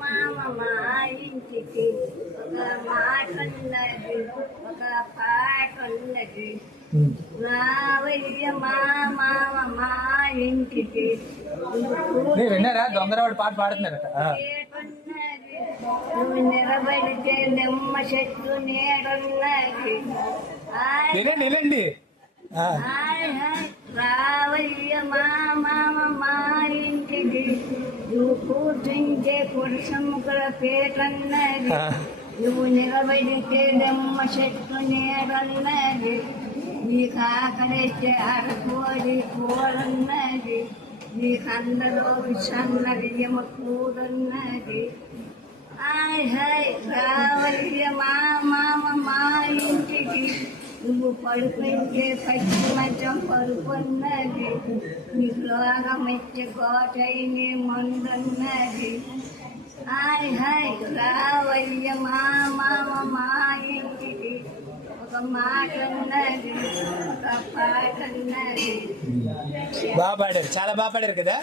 మామ మా ఇంటికి ఒక మాట ఉన్నది, ఒక పాట ఉన్నది. రావయ్య మామ మా ఇంటికి విన్నారా? దొంగరావుడు పాట పాడుతున్నారట. నువ్వు నిలబడితే నిమ్మ చెట్టు నీడున్నది. వినండి. రావయ్య మామ మా ఇంటికి నువ్వు కూర్చుంటే పురుషముకుల పేటన్నది. నువ్వు నిలబడితే నిమ్మ చెట్టు నీడున్నది. నీకు ఆకలిస్తే అరకోడి కూరన్నది. నీకందరూ సన్నది ఎమ కూరన్నది. రావయ్య మామ మా ఇంటికి నువ్వు పడుకుంటే పచ్చి మంచం పడుకున్నది. నీకు రోగం ఇచ్చే కోటైనే మందున్నది. రావయ్య మామ మా ఇంటికి ఒక మాట ఉన్నది, ఒక పాట ఉన్నది. బాగా పాడారు, చాలా బాగా పాడారు కదా.